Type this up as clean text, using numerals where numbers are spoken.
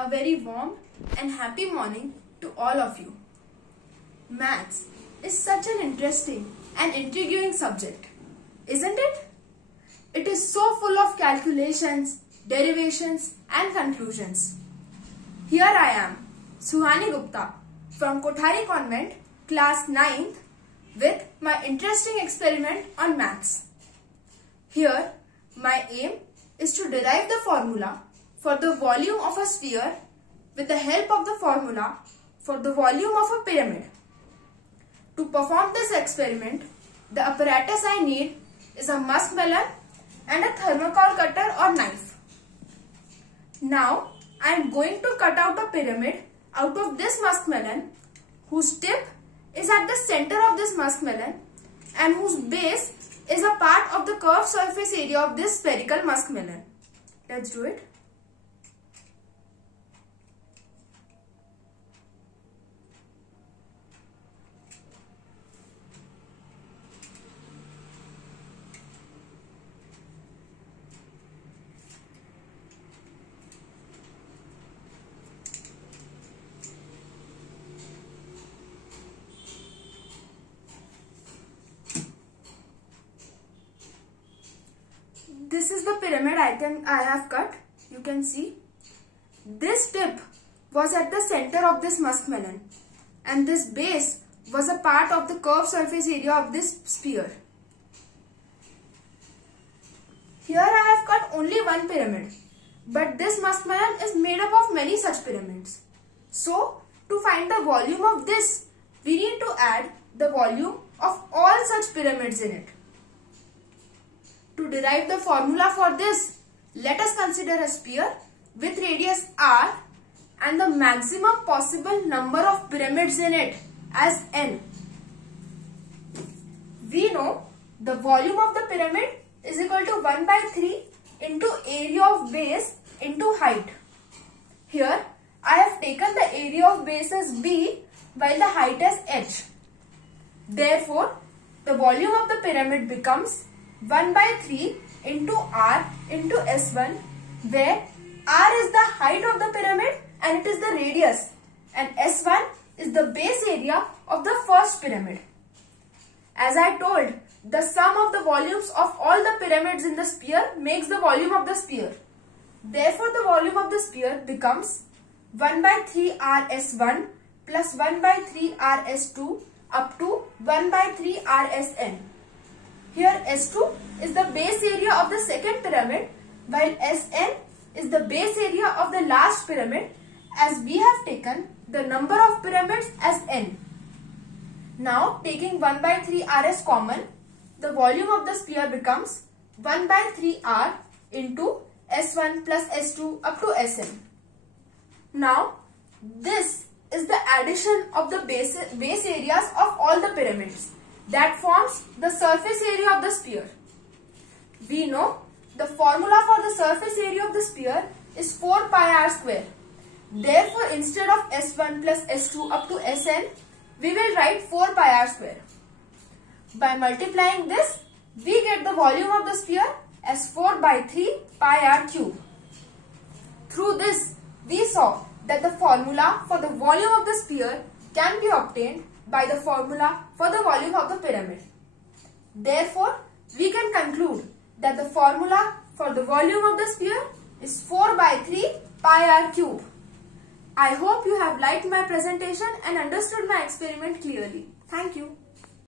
A very warm and happy morning to all of you. Maths is such an interesting and intriguing subject, isn't it? It is so full of calculations, derivations and conclusions. Here I am, Suhani Gupta from Kothari Convent, class 9th with my interesting experiment on maths. Here, my aim is to derive the formula for the volume of a sphere with the help of the formula for the volume of a pyramid. To perform this experiment, the apparatus I need is a muskmelon and a thermocol cutter or knife. Now, I am going to cut out a pyramid out of this muskmelon whose tip is at the center of this muskmelon and whose base is a part of the curved surface area of this spherical muskmelon. Let's do it. This is the pyramid I have cut. You can see. This tip was at the center of this muskmelon and this base was a part of the curved surface area of this sphere. Here I have cut only one pyramid, but this muskmelon is made up of many such pyramids. So, to find the volume of this, we need to add the volume of all such pyramids in it. To derive the formula for this, let us consider a sphere with radius r and the maximum possible number of pyramids in it as n. We know the volume of the pyramid is equal to 1 by 3 into area of base into height. Here I have taken the area of base as b while the height as h. Therefore, the volume of the pyramid becomes 1 by 3 into r into S1, where r is the height of the pyramid and it is the radius, and S1 is the base area of the first pyramid. As I told, the sum of the volumes of all the pyramids in the sphere makes the volume of the sphere. Therefore, the volume of the sphere becomes 1 by 3 r S1 plus 1 by 3 r S2 up to 1 by 3 r Sn. Here S2 is the base area of the second pyramid while Sn is the base area of the last pyramid, as we have taken the number of pyramids as n. Now taking 1 by 3 rs common, the volume of the sphere becomes 1 by 3 r into S1 plus S2 up to Sn. Now this is the addition of the base areas of all the pyramids that forms the surface area of the sphere. We know the formula for the surface area of the sphere is 4 pi r square. Therefore, instead of S1 plus S2 up to Sn, we will write 4 pi r square. By multiplying this, we get the volume of the sphere as 4 by 3 pi r cube. Through this, we saw that the formula for the volume of the sphere can be obtained by the formula for the volume of the pyramid. Therefore, we can conclude that the formula for the volume of the sphere is 4 by 3 pi r cube. I hope you have liked my presentation and understood my experiment clearly. Thank you.